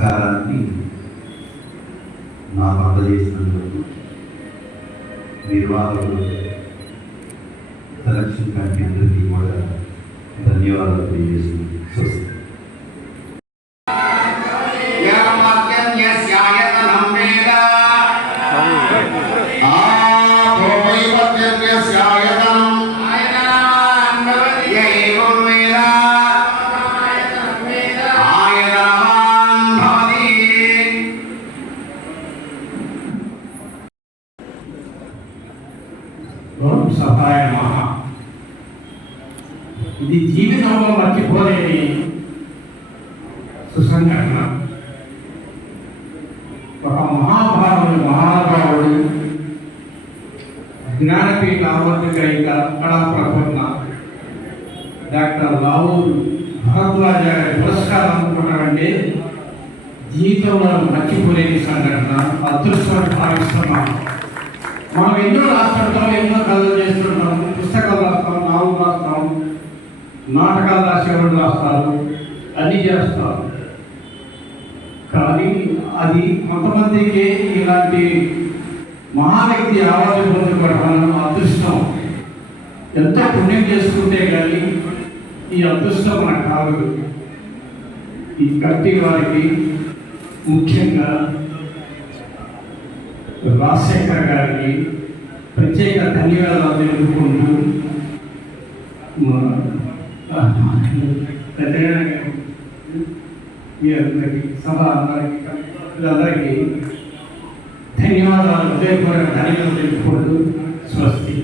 పురస్కారాన్ని నాకు అందజేసినందుకు నిర్వాహకులు సెలక్షన్ కమిటీ అందరికీ కూడా ధన్యవాదాలు తెలియజేస్తున్నాను. ఓం సహాయ మహ ఇది జీవితంలో మర్చిపోలేని సుసంఘటన. ఒక మహాభావుడు మహాభావుడు జ్ఞానపీఠ అవార్డు గ్రహీత కళా ప్రపన్న డాక్టర్ లావూరు భరద్వాజ గారి పురస్కారం అందుకున్నామంటే జీవితంలో మర్చిపోలేని సంఘటన అదృష్టం భావిస్తున్నాం మనం ఎన్నో రాష్ట్రంలో ఎన్నో కథలు చేస్తుంటాం పుస్తకాలు రాస్తాం నావలు రాస్తాం నాటకాలు రాసేవాళ్ళు రాస్తారు? అన్నీ చేస్తారు కానీ అది కొంతమందికి ఇలాంటి మహావ్యక్తి ఆవాజ పొందుకోవడం అదృష్టం. ఎంతో పుణ్యం చేసుకుంటే కానీ ఈ అదృష్టం మనకు కాదు. ఈ కట్టి వారికి ముఖ్యంగా రాజశేఖర్ గారికి ప్రత్యేక ధన్యవాదాలు తెలుపుకుంటూ అందరికీ సభ అందరికీ వీళ్ళందరికీ ధన్యవాదాలు హృదయపూర్వక ధన్యవాదాలు తెలుపుకుంటూ స్వస్తి.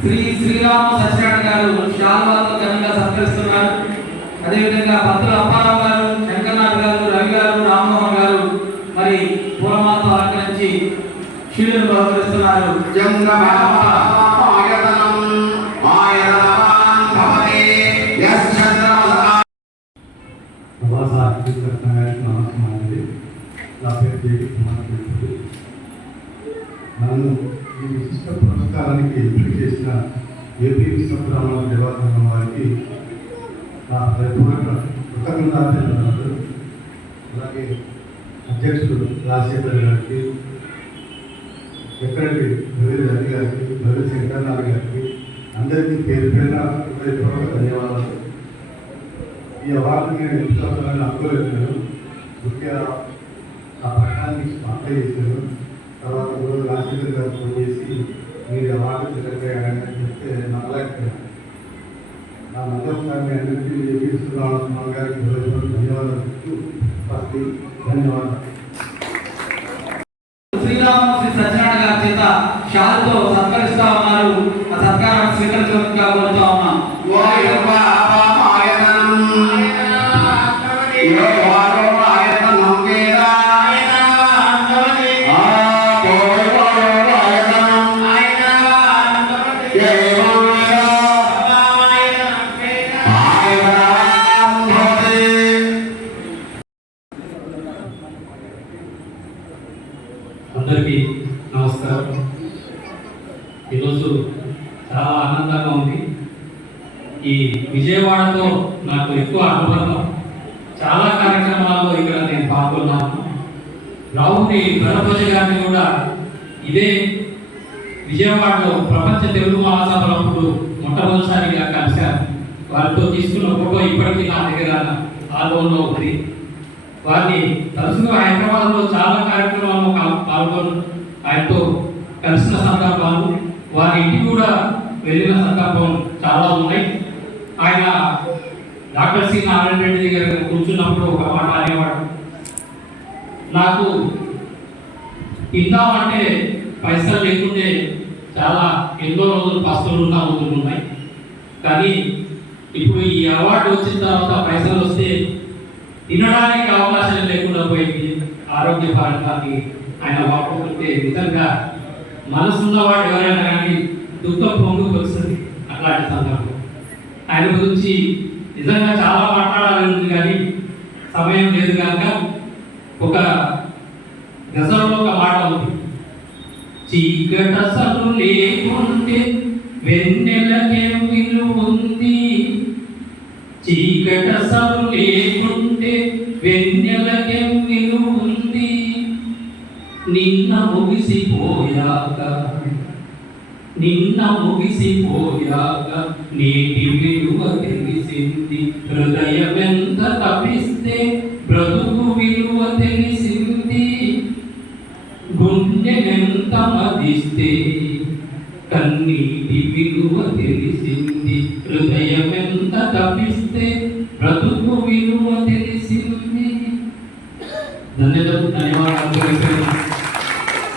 శ్రీ శ్రీరామ సత్యనారాయణ గారు చాలా ఘనంగా సత్కరిస్తున్నారు. అదేవిధంగా భద్రుల అప్పారావు గారు శంకర్నాథ్ గారు రవి గారు రామ్మోహన్ గారు మరి పూలమాలతో అలంకరించి షీల్డ్ను బహుకరిస్తున్నారు. నన్ను ఈ విశిష్ట పురస్కారానికి ఎంపిక చేసిన ఏపీ విశ్వబ్రహ్మణ దేవాలయం వారికి నా హృదయపూర్వక కృతజ్ఞతలు అలాగే అధ్యక్షుడు రాజశేఖర్ గారికి సెక్రటరీ రవి రెడ్డి గారికి రవి శంకర్నాథ్ గారికి అందరికీ పేరు పేరున హృదయపూర్వక ధన్యవాదాలు. ఈ అవార్డు నేను ఎంచుకోవాలని అనుకోలేదు ముఖ్యంగా ఆ పట్టణానికి అప్లై చేశాను. తర్వాత రోజు రాజశేఖర్ గారు ఫోన్ చేసి మీరు అవార్డు సెక్రటరీ అయ్యారని చెప్తే నమ్మలేకపోయాను. నా మధ్య మీ అందరికీ ఏపీస్తున్నాం గారికి ధన్యవాదాలు ఫస్ట్ ధన్యవాదాలు. శ్రీరామ శ్రీ సత్యనారాయణ గారి చేత షాల్తో సత్కరిస్తా ఉన్నారు. ఆ సత్కారాన్ని స్వీకరించవలసిందిగా కోరుతా ఉన్నాం. మొట్టమొదటిసారిగా వారితో తీసుకున్న ఫోటో ఇప్పటికీ నా దగ్గర ఆల్బంలో ఉంది. వారిని తరచుగా హైదరాబాద్లో చాలా కార్యక్రమాల్లో పాల్గొని ఆయనతో కలిసిన సందర్భాలు వారి ఇంటికి కూడా వెళ్ళిన సందర్భం చాలా ఉన్నాయి. ఆయన డాక్టర్ సి నారాయణ రెడ్డి దగ్గర కూర్చున్నప్పుడు ఒక మాట అనేవాడు. నాకు తిందామంటే పైసలు లేకుంటే చాలా ఎన్నో రోజులు పస్తులు ఉన్న రోజులు ఉన్నాయి కానీ ఇప్పుడు ఈ అవార్డు వచ్చిన తర్వాత పైసలు వస్తే తినడానికి అవకాశం లేకుండా పోయింది ఆరోగ్య పరంగాన్ని ఆయన వాడుకుంటే నిజంగా మనసున్నవాడు ఎవరైనా కానీ దుఃఖం పొంగుకొస్తుంది అట్లాంటి సందర్భం. ఆయన గురించి నిజంగా చాలా మాట్లాడాలని ఉంది కానీ సమయం లేదు కనుక ఒక గజంలో ఒక మాట ఉంది. చీకటసలు లేకుంటే వెన్నెలకే విలువుంది చీకట సరు లేకుంటే వెన్నెలకే విలువుంది నిన్న ముగిసిపోయాక నిన్న ముగిసిపోయాక నేటి విలువ తెలిసింది. హృదయమెంత తపిస్తే బ్రతుకు విలువ తెలిసింది. గుండెనెంత మదిస్తే కన్నీటి విలువ తెలిసింది. హృదయమెంత తప్పిస్తే బ్రతుకు విలువ తెలిసింది. ధన్యవాదాలు ధన్యవాదాలు. తెలియజేస్తున్నాను.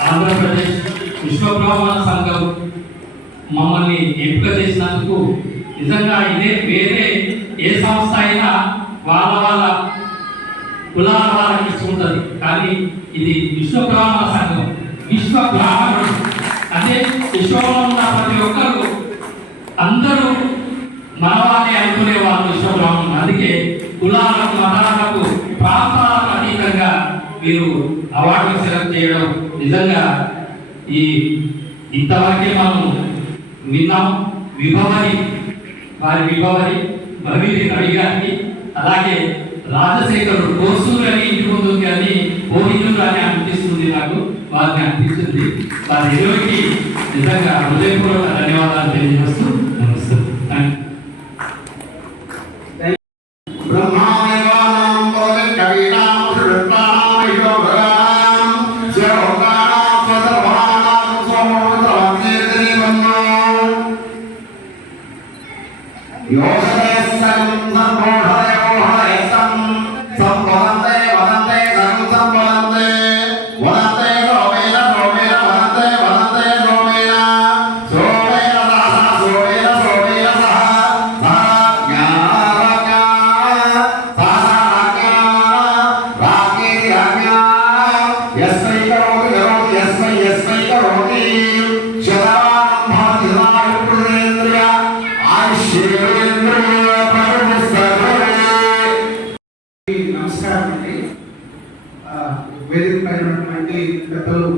ఆంధ్రప్రదేశ్ విశ్వబ్రాహ్మణ సంఘం మమ్మల్ని ఎంపిక చేసినందుకు నిజంగా ఇదే వేరే ఏ సంస్థ అయినా వాళ్ళ వాళ్ళ కులాల వాళ్ళకి ఇస్తుంటుంది. కానీ ఇది విశ్వబ్రాహ్మణ సంఘం. విశ్వ బ్రాహ్మణుడు అదే విశ్వంలో ఉన్న ప్రతి ఒక్కరు అందరూ మనవాళ్ళే అనుకునే వాళ్ళు విశ్వబ్రాహ్మణులు అందుకే కులాలకు మతాలకు ప్రాంతాలకు అతీతంగా మీరు అవార్డులు సెలెక్ట్ చేయడం నిజంగా ఈ ఇంతవరకే మనం విన్నాం. విభవరి వారి విభవరి భవిరి రవి గారికి అలాగే రాజశేఖరుడు కోసూరు అని ఇంటి ముందు కానీ అని కోహినూరు అని అనిపిస్తుంది నాకు వారిని అనిపిస్తుంది. వారి ఇరవైకి నిజంగా హృదయపూర్వక ధన్యవాదాలు తెలియజేస్తూ You are have some number. పెద్దలు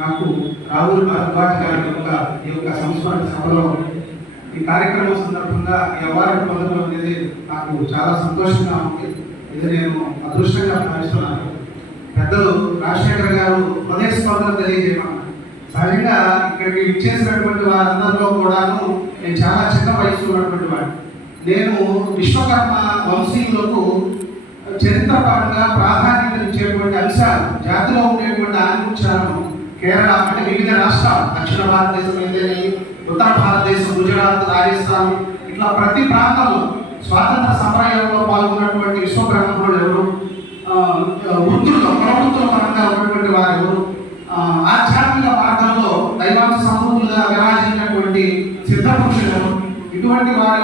నాకు రాహుల్ భరద్వాజ్ గారి యొక్క ఈ యొక్క సంస్మరణ సభలో ఈ కార్యక్రమం సందర్భంగా ఈ అవార్డు పొందడం అనేది నాకు చాలా సంతోషంగా ఉంది. ఇది నేను అదృష్టంగా భావిస్తున్నాను. పెద్దలు రాజశేఖర్ గారు హృదయ స్పందన తెలియజేయమన్నారు. సహజంగా ఇక్కడికి ఇచ్చేసినటువంటి వారందరిలో కూడాను నేను చాలా చిన్న వయసు ఉన్నటువంటి వాడిని. నేను విశ్వకర్మ వంశీయులకు చరిత్రపరంగా ప్రాధాన్యత ఇచ్చేటువంటి అంశాలు జాతిలో ఉండేటువంటి ఆనిముత్యాలను కేరళ అంటే వివిధ రాష్ట్రాలు దక్షిణ భారతదేశం ఏదైనా ఉత్తర భారతదేశం గుజరాత్ రాజస్థాన్ ఇట్లా ప్రతి ప్రాంతంలో స్వాతంత్ర సమరయంలో పాల్గొన్నటువంటి విశ్వబ్రహ్మణుడు ఎవరు? ఆ, వృత్తుల్లో ప్రవృత్తుల పరంగా ఉన్నటువంటి వారు ఎవరు? ఆధ్యాత్మిక మార్గంలో దైవాంశ సమూహులుగా విరాజించినటువంటి సిద్ధపురుషులు ఇటువంటి వారి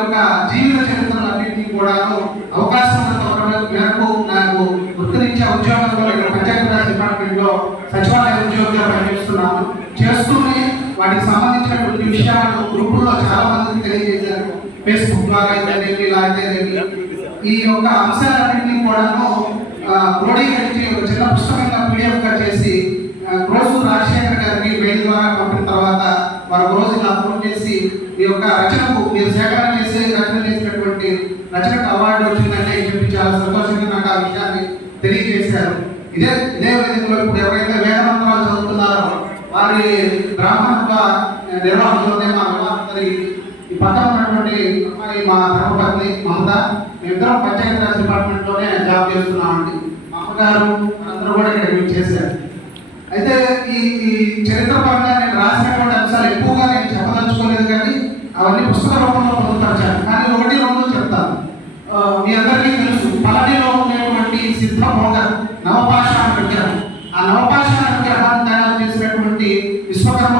విషయాలను విషయాలు గ్రూపుల్లో చాలా మందికి తెలియజేశారు. ఫేస్బుక్ ద్వారా అయితేనేమి ఇలా అయితేనేమి ఈ యొక్క అంశాలన్నింటినీ కూడాను క్రోడీకరించి ఒక చిన్న పుస్తకంగా పీడిఎఫ్గా చేసి రోజు రాజశేఖర్ గారికి మెయిల్ ద్వారా పంపిన తర్వాత మరొక రోజు నాకు ఫోన్ చేసి ఈ యొక్క రచనకు మీరు సేకరణ చేసి రచన చేసినటువంటి రచనకు అవార్డు వచ్చిందంటే చెప్పి చాలా సంతోషంగా నాకు ఆ విషయాన్ని తెలియజేశారు. ఇదే ఇదే విధంగా ఇప్పుడు ఎవరైతే వేద మంత్రాలు చదువుతున్నారో వారి బ్రాహ్మణ నిర్వహణలోనే మా వివాహం జరిగింది ఈ పక్కన ఉన్నటువంటి అమ్మాయి మా ధర్మపత్ని మమత మేమిద్దరం పంచాయతీరాజ్ డిపార్ట్మెంట్లోనే జాబ్ చేస్తున్నామండి. మా అమ్మగారు అందరూ కూడా ఇక్కడ చేశారు. అయితే ఈ ఈ చరిత్ర పరంగా నేను రాసినటువంటి అంశాలు ఎక్కువగా నేను చెప్పదలుచుకోలేదు కానీ అవన్నీ పుస్తక రూపంలో పొందుపరిచాను. కానీ ఒకటి రెండు చెప్తాను. మీ అందరికీ తెలుసు పళనిలో ఉండేటువంటి సిద్ధ భోగ నవపాషాణ విగ్రహం. ఆ నవపాషాణ విగ్రహాన్ని తయారు చేసినటువంటి విశ్వకర్మ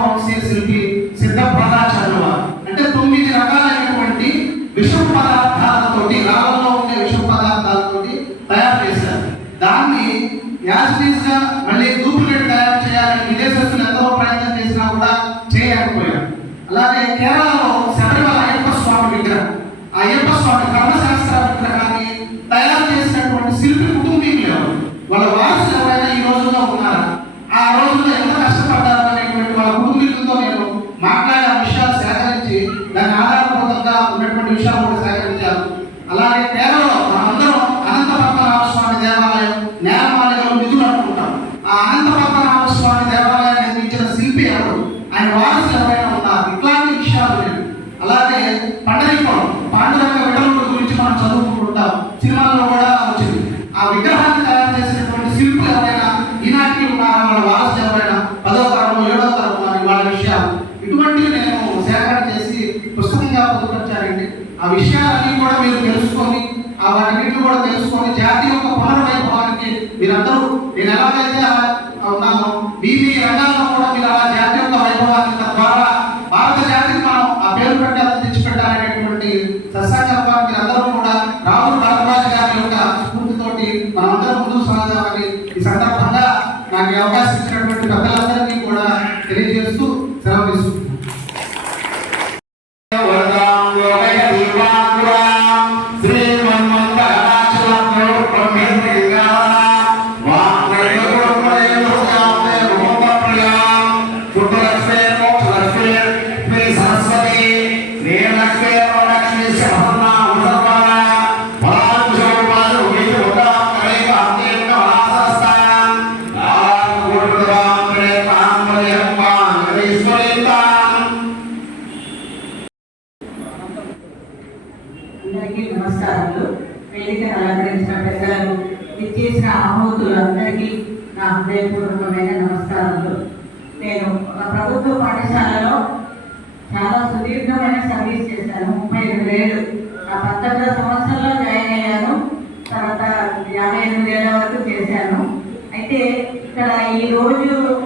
ആഹ്വാനം అలంకరించిన పెద్దలకు ఇచ్చేసిన ఆహూతులందరికీ నా హృదయపూర్వకమైన నమస్కారాలు. నేను ఒక ప్రభుత్వ పాఠశాలలో చాలా సుదీర్ఘమైన సర్వీస్ చేశాను. ముప్పై ఎనిమిది ఏళ్ళు. నా పంతొమ్మిది సంవత్సరంలో జాయిన్ అయ్యాను. తర్వాత యాభై ఎనిమిది ఏళ్ళ వరకు చేశాను. అయితే ఇక్కడ ఈ రోజు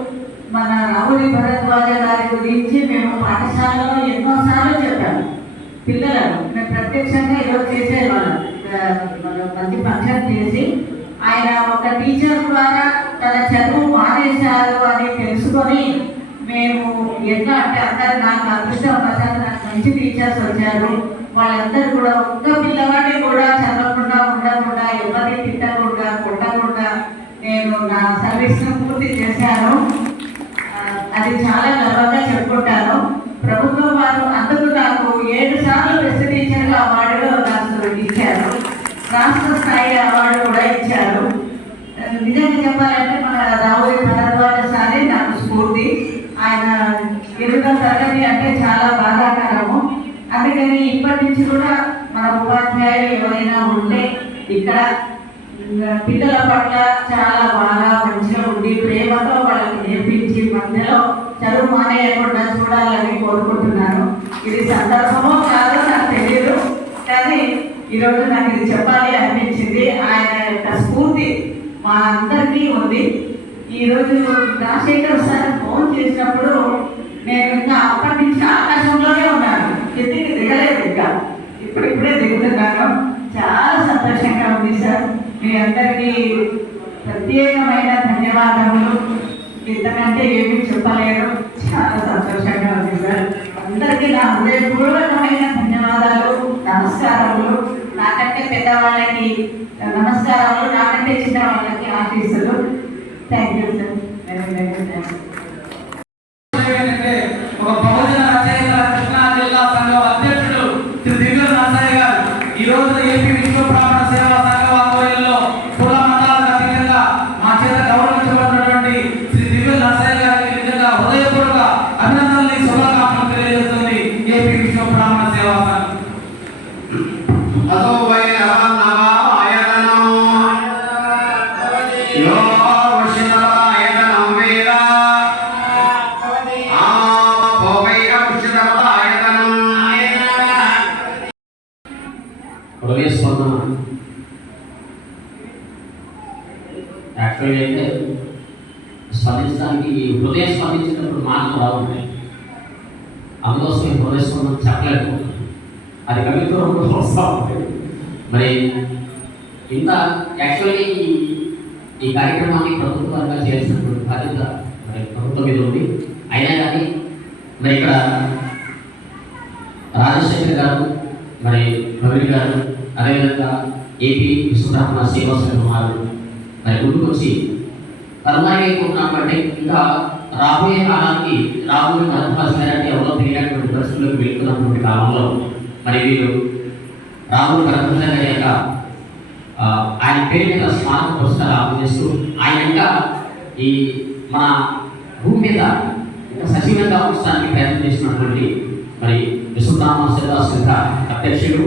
మన రాహులి భరద్వాజ గారి గురించి మేము పాఠశాలలో ఎన్నోసార్లు చెప్పాము. పిల్లలను మేము ప్రత్యక్షంగా ఈరోజు చేసేవాళ్ళం. మనం మంచి ఫంక్షన్ చేసి ఆయన ఒక టీచర్ ద్వారా తన చదువు మానేశారు అని తెలుసుకొని మేము ఎట్లా అంటే అందరు నాకు అదృష్టవశాత్తు నాకు మంచి టీచర్స్ వచ్చారు. వాళ్ళందరూ కూడా ఒక్క పిల్లవాడిని కూడా చదవకుండా ఉండకుండా ఎవరిని తిట్టకుండా కొట్టకుండా నేను నా సర్వీస్ను పూర్తి చేశాను. అది చాలా గర్వంగా చెప్పుకుంటాను ప్రభుత్వం వారు అందుకు నాకు ఏడు సార్లు బెస్ట్ టీచర్ అవార్డు నాకు ఇచ్చారు రాష్ట్ర స్థాయి అవార్డు కూడా ఇచ్చారు ఆ, నిజంగా చెప్పాలంటే మన నాకు స్ఫూర్తి. ఆయన ఎనిమిదో తరగతి అంటే చాలా బాధాకరము. అందుకని ఇప్పటి నుంచి కూడా మన ఉపాధ్యాయులు ఎవరైనా ఉంటే ఇక్కడ పిల్లల పట్ల చాలా బాగా మంచిగా ఉండి ప్రేమతో వాళ్ళకి నేర్పించి మధ్యలో చదువు మానేయకుండా చూడాలని కోరుకుంటున్నాను. ఇది సందర్భమో కాదో నాకు తెలియదు కానీ ఈరోజు నాకు ఇది చెప్పాలి అనిపించింది. ఆయన యొక్క స్ఫూర్తి మా అందరికీ ఉంది. ఈరోజు రాజశేఖర్ సార్ ఫోన్ చేసినప్పుడు నేను ఇంకా అప్పటి నుంచి ఆకాశంలోనే ఉన్నాను. ఎత్తికి దిగలేదు ఇంకా. ఇప్పుడిప్పుడే దిగుతున్నాను. చాలా సంతోషంగా ఉంది సార్. మీ అందరికీ ప్రత్యేకమైన ధన్యవాదములు. ఇంతకంటే ఏమీ చెప్పలేరు చాలా సంతోషంగా ఉంది సార్. అందరికీ నా హృదయపూర్వకమైన ధన్యవాదాలు నమస్కారములు. నాకంటే పెద్దవాళ్ళకి నమస్కారాలు నాకంటే చిన్న వాళ్ళకి ఆశీస్సులు. Thank you sir very very thank you స్పందన అది కవిత్వం రూపంలో వస్తూ ఉంటుంది మరి ఇంత యాక్చువల్లీ ఈ ఈ కార్యక్రమాన్ని ప్రభుత్వ పరంగా చేయాల్సినటువంటి బాధ్యత మరి ప్రభుత్వం మీద ఉంది అయినా కానీ మరి ఇక్కడ రాజశేఖర్ గారు మరి రవి గారు అదేవిధంగా ఏపీ విశ్వబ్రహ్మణ సేవా సంఘం వారు మరి ముందుకొచ్చి తరుమాయిపోతున్నటువంటి ఇంకా రాబోయే కాలానికి రాబోయే మధ్యభాష ఎవరో తెలియనటువంటి పరిస్థితుల్లోకి వెళ్తున్నటువంటి కాలంలో మరి వీరు రాహుల్ భరద్వాజ గారి యొక్క ఆయన పేరు మీద స్మారక పురస్కారాలు అందజేస్తూ ఆయన ఇంకా ఈ మన భూమి మీద సజీవంగా ఉంచడానికి ప్రయత్నం చేసినటువంటి మరి విశ్వనామ సేవా అధ్యక్షుడు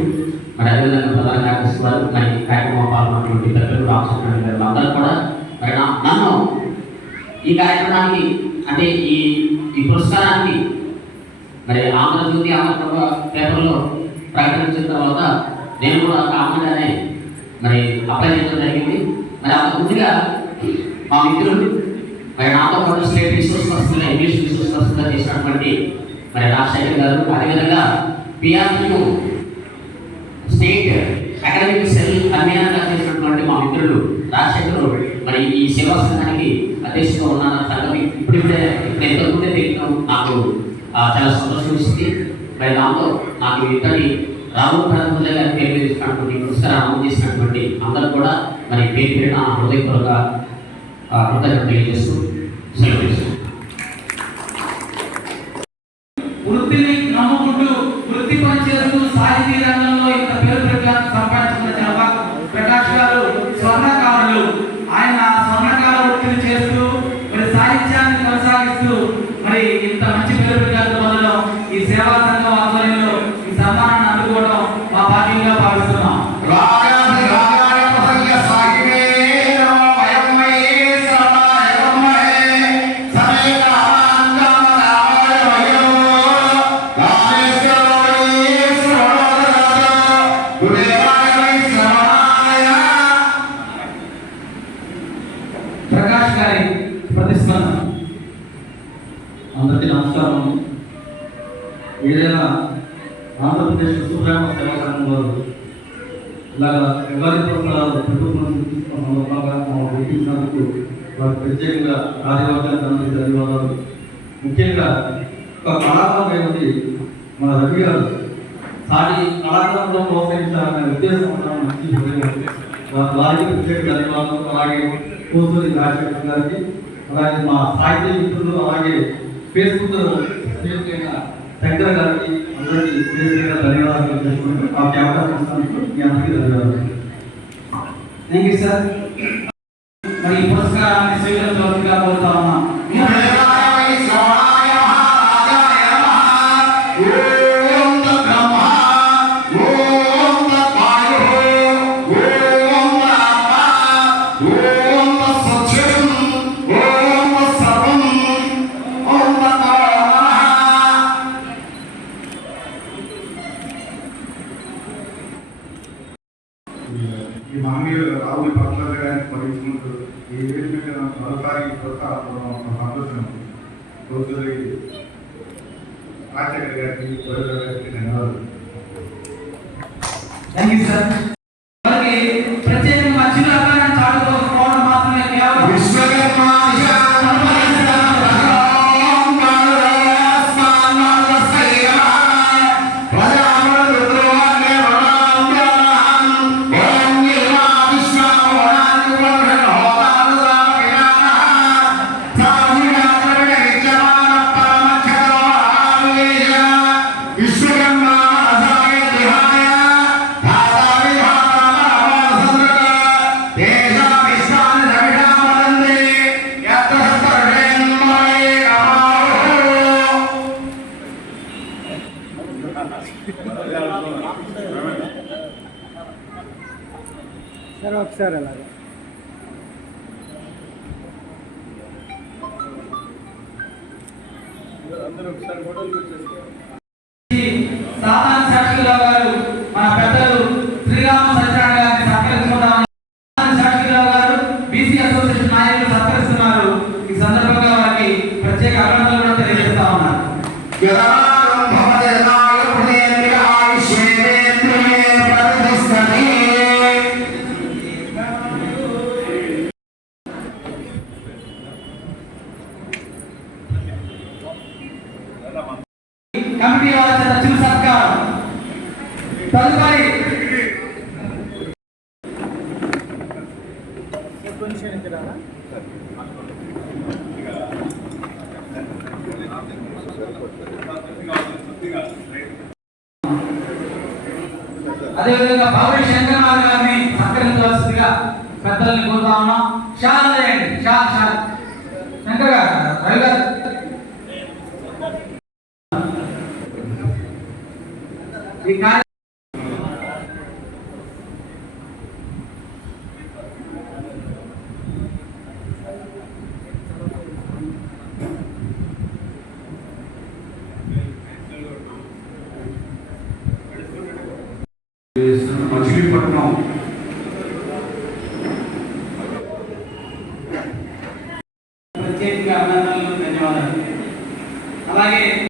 మరి అదేవిధంగా ప్రధాన కార్యదర్శి వారు మరి కార్యక్రమం పాల్గొన్నటువంటి పెద్దలు రామచంద్ర గారు అందరూ కూడా మరి నన్ను ఈ కార్యక్రమానికి అంటే ఈ ఈ పురస్కారానికి మరి ఆంధ్రజ్యోతి ఆంధ్రప్రభ పేపర్లో ప్రకటించిన తర్వాత నేను కూడా కామన్గానే మరి అప్లై చేయడం జరిగింది. మరి అంత ముందుగా మా మిత్రులు మరి నాతో పాటు స్టేట్ రిసోర్స్ పర్సన్గా ఇంగ్లీష్ రిసోర్స్ పర్సన్గా చేసినటువంటి మరి రాజశేఖర్ గారు అదేవిధంగా పిఆర్యూ స్టేట్ అకాడమిక్ సెల్ కన్వీనర్గా చేసినటువంటి మా మిత్రులు రాజశేఖర్ మరి ఈ సేవా సంఘానికి అధ్యక్షుగా ఉన్న సంగతి ఇప్పుడిప్పుడే ఇప్పుడు ఎంతకుముందే తెలియడం నాకు చాలా సంతోషం ఇస్తుంది మరి దాంతో నాకు ఇద్దరి రాము ప్రధానమంత్రి గారి పేరు చేసినటువంటి ఇచ్చినటువంటి పురస్కారం చేసినటువంటి అందరూ కూడా మరి పేరు పేరు నా హృదయపూర్వక కృతజ్ఞత తెలియజేస్తూ సెలవు తీసుకుంటాను. ప్రకాష్ గారి ప్రతిస్పందన. అందరికీ నమస్కారం. ఏదైనా ఆంధ్రప్రదేశ్ సుప్రీం సేవా వారు ఇలా ఎవరి పురస్కారాలు ప్రభుత్వం గుర్తించినందుకు వారికి ప్రత్యేకంగా కార్యవర్గానికి ధన్యవాదాలు. ముఖ్యంగా ఒక కళాకారుడు మన రవి గారు సాటి కళాకారులో ప్రోత్సహించాలనే ఉద్దేశం వారికి ప్రత్యేక ధన్యవాదాలు. అలాగే కోసూరి రాజశేఖర్ గారికి అలాగే మా సాహిత్య మిత్రులు అలాగే ఫేస్బుక్ ఫేస్బుక్ అయిన శంకర్ గారికి అందరికీ ప్రత్యేకంగా ధన్యవాదాలు తెలుసుకుంటూ ఆ అవకాశం ఇచ్చినందుకు మీ అందరికీ ధన్యవాదాలు థ్యాంక్ యూ సార్ రాజశేఖర్ గారికి గౌరవ గారికి ధన్యవాదాలు సాధారణ निकाल మచిలీపట్నం ప్రత్యేకంగా అభినందనలు ధన్యవాదాలు అలాగే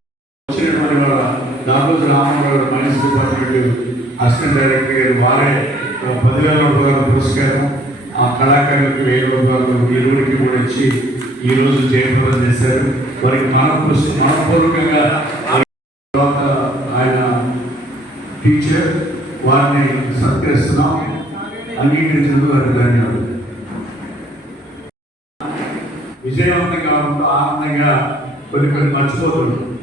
ఈరోజు జయప్రదం చేశారు. వారికి మనపు మనపూర్వకంగా తర్వాత ఆయన టీచర్ వారిని సత్కరిస్తున్నాం. అంగీకరించినందుకు వారికి ధన్యవాదాలు. విజయవంతంగా ఉంటూ ఆనందంగా కొన్ని కొన్ని మర్చిపోతున్నాం